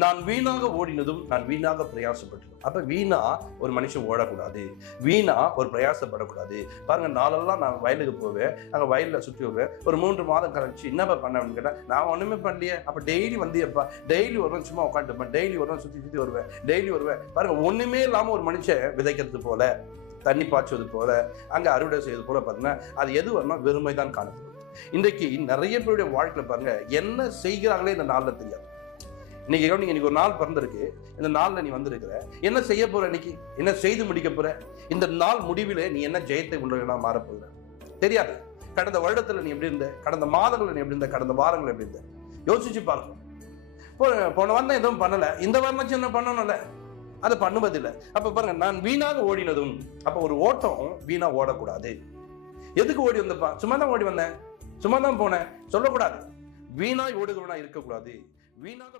நான் வீணாக ஓடினதும் நான் வீணாக பிரயாசப்பட்டதும். அப்ப வீணா ஒரு மனுஷன் ஓடக்கூடாது, வீணா ஒரு பிரயாசப்படக்கூடாது. பாருங்க, நாளெல்லாம் நான் வயலுக்கு போவேன், அங்கே வயலில் சுற்றி வருவேன். ஒரு 3 மாதம் கழிச்சு என்னப்பா பண்ண அப்படின்னு கேட்டால், நான் ஒன்றுமே பண்ணலையே. அப்போ டெய்லி வந்தியப்பா, டெய்லி வருவேன், சும்மா உட்காந்துப்பேன், டெய்லி வருவேன், சுற்றி சுற்றி வருவேன், டெய்லி வருவேன். பாருங்க, ஒன்றுமே இல்லாமல் ஒரு மனுஷன் விதைக்கிறது போல, தண்ணி பாய்ச்சுவது போல, அங்கே அறுவடை செய்வது போல பார்த்தீங்கன்னா அது எது வரணும், வெறுமை தான் காணப்படும். இன்றைக்கு நிறைய பேருடைய வாழ்க்கையில் பாருங்க, என்ன செய்கிறாங்களே இந்த நாளில் தெரியாது. இன்னைக்கு ஒரு நாள் பிறந்திருக்கு, இந்த நாள்ல நீ வந்திருக்கிற, என்ன செய்ய போற, இன்னைக்கு என்ன செய்து முடிக்க போற, இந்த நாள் முடிவிலே நீ என்ன ஜெயத்தை கொண்டு மாறப்போகிற தெரியாது. கடந்த வருடத்துல நீ எப்படி இருந்த, கடந்த மாதங்கள்ல நீ எப்படி இருந்த, கடந்த வாரங்கள் எப்படி இருந்த, யோசிச்சு பார்க்கணும். போன வாரம் எதுவும் பண்ணல, இந்த வாரம் என்ன பண்ணணும்ல, அதை பண்ணுவதில்லை. அப்ப பாருங்க, நான் வீணாக ஓடினதும். அப்ப ஒரு ஓட்டம் வீணா ஓடக்கூடாது. எதுக்கு ஓடி வந்தப்பா, சும்மா தான் ஓடி வந்தேன், சும்மா தான் போனேன் சொல்லக்கூடாது. வீணாய் ஓடுகிறவனா இருக்கக்கூடாது. வீணாக